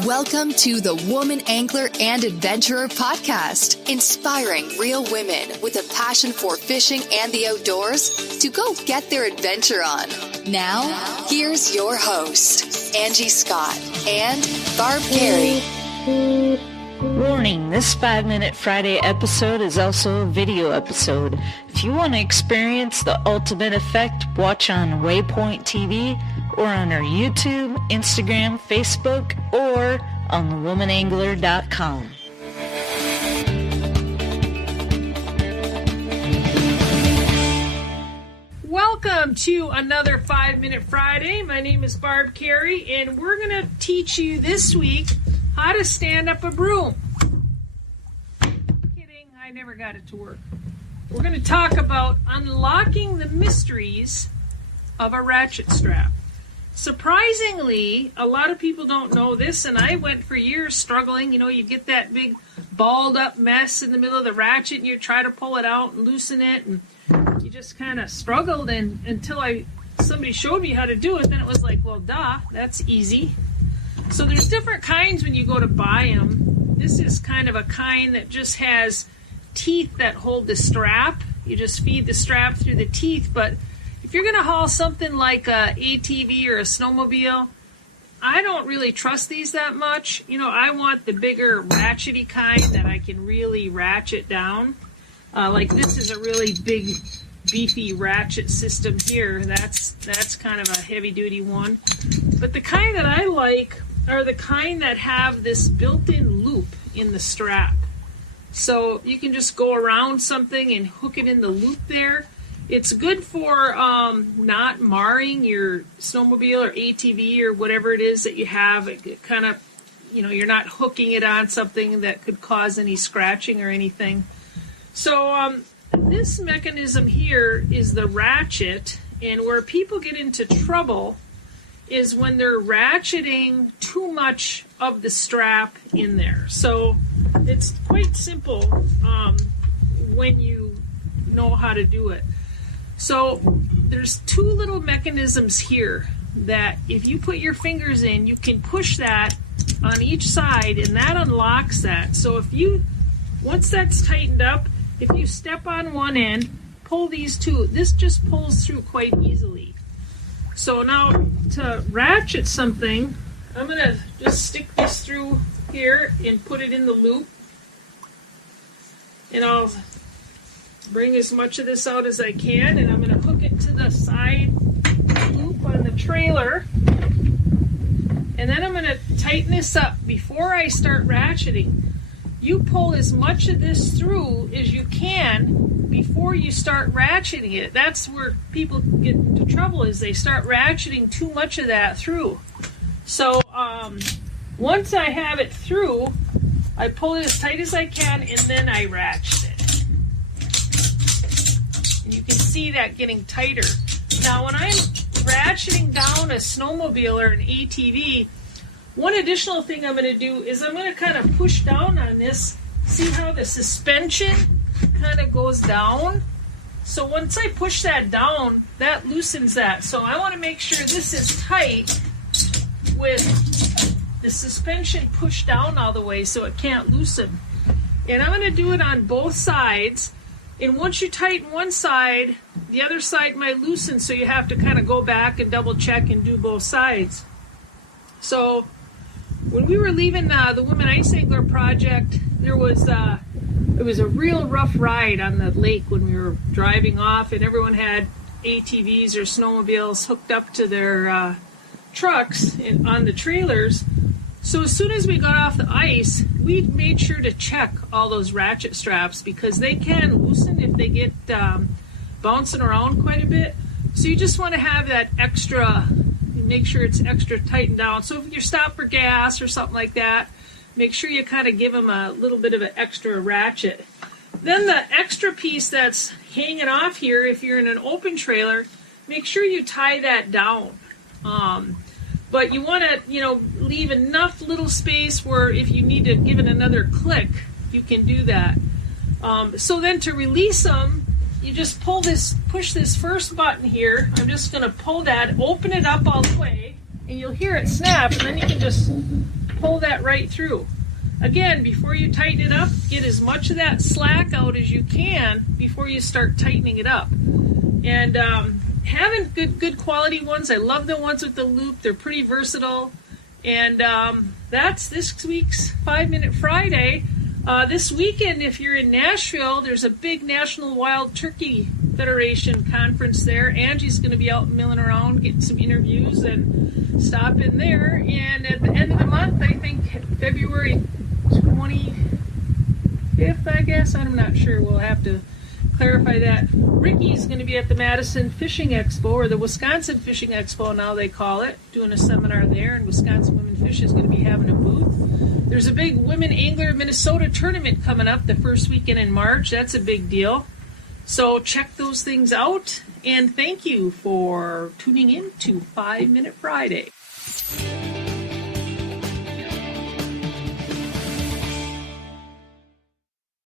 Welcome to the Woman Angler and Adventurer podcast, inspiring real women with a passion for fishing and the outdoors to go get their adventure on. Now, here's your host, Angie Scott and Barb Carey. Warning, this 5-Minute Friday episode is also a video episode. If you want to experience the ultimate effect, watch on Waypoint TV or on our YouTube, Instagram, Facebook, or on thewomanangler.com. Welcome to another 5-Minute Friday. My name is Barb Carey, and we're going to teach you this week how to stand up a broom. Kidding, I never got it to work. We're going to talk about unlocking the mysteries of a ratchet strap. Surprisingly, a lot of people don't know this, and I went for years struggling. You know, you get that big balled up mess in the middle of the ratchet, and you try to pull it out and loosen it, and you just kind of struggled until somebody showed me how to do it. Then it was like, well, duh, that's easy. So there's different kinds when you go to buy them. This is kind of a kind that just has teeth that hold the strap. You just feed the strap through the teeth, but if you're going to haul something like a ATV or a snowmobile, I don't really trust these that much. You know, I want the bigger ratchety kind that I can really ratchet down. Like this is a really big, beefy ratchet system here. That's kind of a heavy-duty one. But the kind that I like are the kind that have this built-in loop in the strap. So you can just go around something and hook it in the loop there. It's good for not marring your snowmobile or ATV or whatever it is that you have. It kind of, you know, you're not hooking it on something that could cause any scratching or anything. So this mechanism here is the ratchet, and where people get into trouble is when they're ratcheting too much of the strap in there. So it's quite simple when you know how to do it. So there's two little mechanisms here that if you put your fingers in, you can push that on each side, and that unlocks that. So once that's tightened up, if you step on one end, pull these two, this just pulls through quite easily. So now to ratchet something, I'm going to just stick this through here and put it in the loop. And I'll bring as much of this out as I can, and I'm going to hook it to the side loop on the trailer. And then I'm going to tighten this up. Before I start ratcheting, you pull as much of this through as you can before you start ratcheting it. That's where people get into trouble, is they start ratcheting too much of that through. So once I have it through, I pull it as tight as I can, and then I ratchet it. And you can see that getting tighter. Now when I'm ratcheting down a snowmobile or an ATV, one additional thing I'm going to do is I'm going to kind of push down on this. See how the suspension kind of goes down? So once I push that down, that loosens that. So I want to make sure this is tight with the suspension pushed down all the way so it can't loosen. And I'm going to do it on both sides. And once you tighten one side, the other side might loosen, so you have to kind of go back and double check and do both sides. So when we were leaving the Women Ice Angler project, it was a real rough ride on the lake when we were driving off, and everyone had ATVs or snowmobiles hooked up to their trucks and on the trailers. So as soon as we got off the ice, we made sure to check all those ratchet straps, because they can loosen if they get bouncing around quite a bit. So you just want to have that extra, make sure it's extra tightened down. So if you stop for gas or something like that, make sure you kind of give them a little bit of an extra ratchet. Then the extra piece that's hanging off here, if you're in an open trailer, make sure you tie that down. But you want to, leave enough little space where if you need to give it another click, you can do that. So then to release them, you just push this first button here. I'm just going to pull that, open it up all the way, and you'll hear it snap, and then you can just pull that right through. Again, before you tighten it up, get as much of that slack out as you can before you start tightening it up. And having good quality ones. I love the ones with the loop. They're pretty versatile. And that's this week's 5 Minute Friday. This weekend, if you're in Nashville, there's a big National Wild Turkey Federation conference there. Angie's going to be out milling around, getting some interviews, and stop in there. And at the end of the month, I think February 25th, I guess. I'm not sure. We'll have to clarify that. Ricky's going to be at the Madison Fishing Expo, or the Wisconsin Fishing Expo now they call it, doing a seminar there, and Wisconsin Women Fish is going to be having a booth. There's a big Women Angler Minnesota tournament coming up the first weekend in March. That's a big deal. So check those things out, and thank you for tuning in to 5 Minute Friday.